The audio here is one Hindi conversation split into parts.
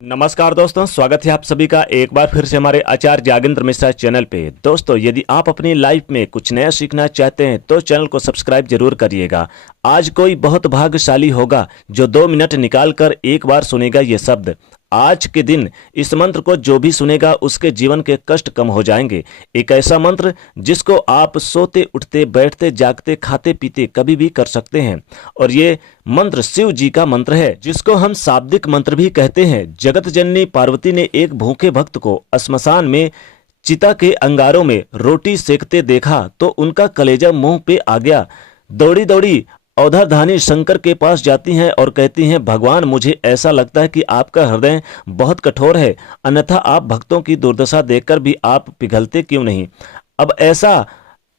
नमस्कार दोस्तों, स्वागत है आप सभी का एक बार फिर से हमारे आचार्य जागेंद्र मिश्रा चैनल पे। दोस्तों, यदि आप अपनी लाइफ में कुछ नया सीखना चाहते हैं तो चैनल को सब्सक्राइब जरूर करिएगा। आज कोई बहुत भाग्यशाली होगा जो 2 मिनट निकाल कर एक बार सुनेगा ये शब्द। आज के दिन इस मंत्र को जो भी सुनेगा उसके जीवन के कष्ट कम हो जाएंगे। एक ऐसा मंत्र जिसको आप सोते उठते बैठते जागते खाते पीते कभी भी कर सकते हैं। और ये मंत्र शिव जी का मंत्र है जिसको हम शाब्दिक मंत्र भी कहते हैं। जगत जननी पार्वती ने एक भूखे भक्त को श्मशान में चिता के अंगारों में रोटी सेकते देखा तो उनका कलेजा मुंह पे आ गया। दौड़ी दौड़ी अवधाधानी शंकर के पास जाती हैं और कहती हैं, भगवान मुझे ऐसा लगता है कि आपका हृदय बहुत कठोर है, अन्यथा आप भक्तों की दुर्दशा देखकर भी आप पिघलते क्यों नहीं। अब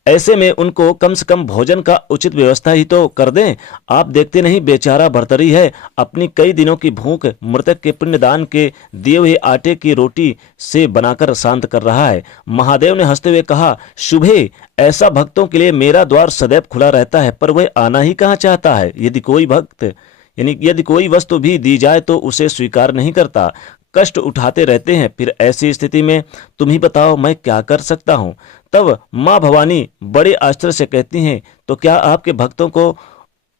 ऐसे में उनको कम से कम भोजन का उचित व्यवस्था ही तो कर दें। आप देखते नहीं बेचारा भर्तरी है, अपनी कई दिनों की भूख मृतक के पिंडदान के दिए हुए आटे की रोटी से बनाकर शांत कर रहा है। महादेव ने हंसते हुए कहा, शुभे, ऐसा भक्तों के लिए मेरा द्वार सदैव खुला रहता है, पर वह आना ही कहाँ चाहता है। यदि कोई वस्तु भी दी जाए तो उसे स्वीकार नहीं करता, कष्ट उठाते रहते हैं। फिर ऐसी स्थिति में तुम ही बताओ मैं क्या कर सकता हूँ। तब माँ भवानी बड़े आश्चर्य से कहती हैं, तो क्या आपके भक्तों को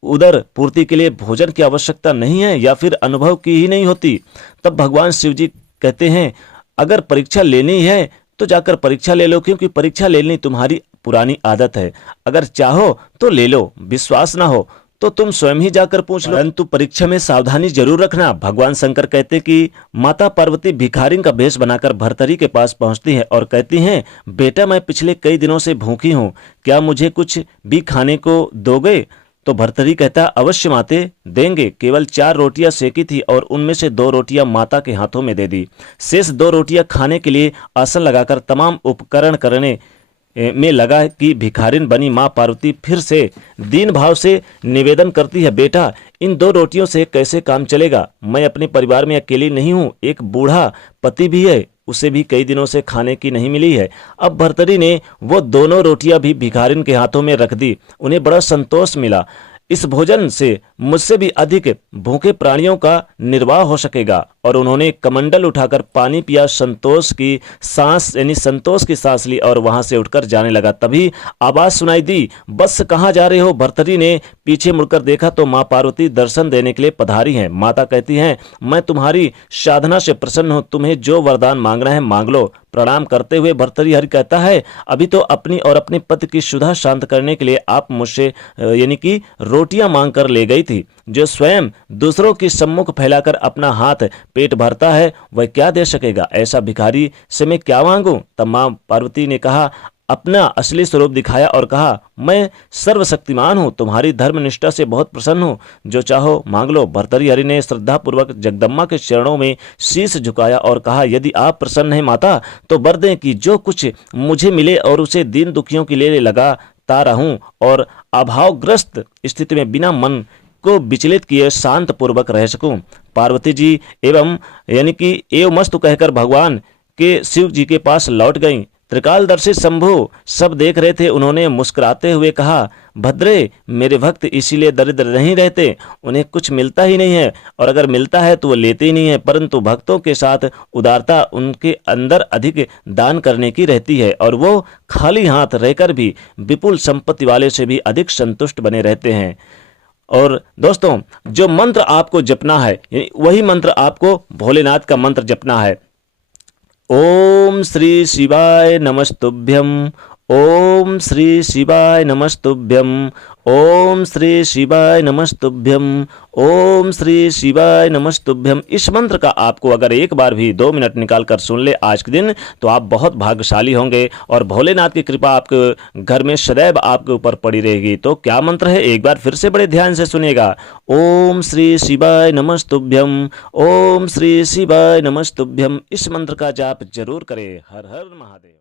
उदर पूर्ति के लिए भोजन की आवश्यकता नहीं है या फिर अनुभव की ही नहीं होती। तब भगवान शिव जी कहते हैं, अगर परीक्षा लेनी है तो जाकर परीक्षा ले लो, क्योंकि परीक्षा लेनी तुम्हारी पुरानी आदत है। अगर चाहो तो ले लो, विश्वास ना हो तो तुम स्वयं ही जाकर पूछ लो, परंतु परीक्षा में सावधानी जरूर रखना। भगवान शंकर कहते कि माता पार्वती भिखारी का भेष बनाकर भर्तरी के पास पहुंचती है और कहती हैं, बेटा मैं पिछले कई दिनों से भूखी हूं, क्या मुझे कुछ भी खाने को दोगे। तो भर्तरी कहता, अवश्य माते, देंगे। केवल 4 रोटियां सेकी थी और उनमें से 2 रोटियां माता के हाथों में दे दी। शेष 2 रोटियां खाने के लिए आसन लगाकर तमाम उपकरण करने में लगा कि भिखारिन बनी माँ पार्वती फिर से दीन भाव से निवेदन करती है, बेटा इन 2 रोटियों से कैसे काम चलेगा। मैं अपने परिवार में अकेली नहीं हूँ, एक बूढ़ा पति भी है, उसे भी कई दिनों से खाने की नहीं मिली है। अब भर्तरी ने वो दोनों रोटियां भी भिखारिन के हाथों में रख दी। उन्हें बड़ा संतोष मिला, इस भोजन से मुझसे भी अधिक भूखे प्राणियों का निर्वाह हो सकेगा। और उन्होंने कमंडल उठाकर पानी पिया, संतोष की सांस ली और वहां से उठकर जाने लगा। तभी आवाज सुनाई दी, बस कहाँ जा रहे हो। भर्तरी ने पीछे मुड़कर देखा तो माँ पार्वती दर्शन देने के लिए पधारी हैं। माता कहती हैं, मैं तुम्हारी साधना से प्रसन्न हूँ, तुम्हें जो वरदान मांगना है मांग लो। प्रणाम करते हुए भर्तृहरि हरि कहता है, अभी तो अपनी और अपने पति की क्षुधा शांत करने के लिए आप मुझसे कि रोटियां मांग कर ले गई थी। जो स्वयं दूसरों की सम्मुख फैलाकर अपना हाथ पेट भरता है वह क्या दे सकेगा। ऐसा भिखारी से मैं क्या मांगूं। तब मां पार्वती ने कहा, अपना असली स्वरूप दिखाया और कहा, मैं सर्वशक्तिमान हूँ, तुम्हारी धर्मनिष्ठा से बहुत प्रसन्न हूँ, जो चाहो मांग लो। भर्तृहरि ने श्रद्धापूर्वक जगदम्बा के चरणों में शीश झुकाया और कहा, यदि आप प्रसन्न हैं माता तो वर दें कि जो कुछ मुझे मिले और उसे दीन दुखियों के लिए लगाता रहूं और अभावग्रस्त स्थिति में बिना मन को विचलित किए शांत पूर्वक रह सकूं। पार्वती जी एवं मस्तु कहकर भगवान के शिव जी के पास लौट गईं। त्रिकालदर्शी शंभु सब देख रहे थे। उन्होंने मुस्कुराते हुए कहा, भद्रे, मेरे भक्त इसीलिए दरिद्र नहीं रहते, उन्हें कुछ मिलता ही नहीं है, और अगर मिलता है तो वो लेते ही नहीं है, परंतु भक्तों के साथ उदारता उनके अंदर अधिक दान करने की रहती है और वो खाली हाथ रहकर भी विपुल संपत्ति वाले से भी अधिक संतुष्ट बने रहते हैं। और दोस्तों, जो मंत्र आपको जपना है वही मंत्र आपको भोलेनाथ का मंत्र जपना है। ओम श्री शिवाय नमस्तुभ्यम, ओम श्री शिवाय नमस्तुभ्यम, ओम श्री शिवाय नमस्तुभ्यम, ओम श्री शिवाय नमस्तुभ्यम। इस मंत्र का आपको अगर एक बार भी 2 मिनट निकाल कर सुन ले आज के दिन तो आप बहुत भाग्यशाली होंगे और भोलेनाथ की कृपा आपके घर में सदैव आपके ऊपर पड़ी रहेगी। तो क्या मंत्र है, एक बार फिर से बड़े ध्यान से सुनिएगा। ओम श्री शिवाय नमस्तुभ्यम, ओम श्री शिवाय नमस्तुभ्यम। इस मंत्र का जाप जरूर करें। हर हर महादेव।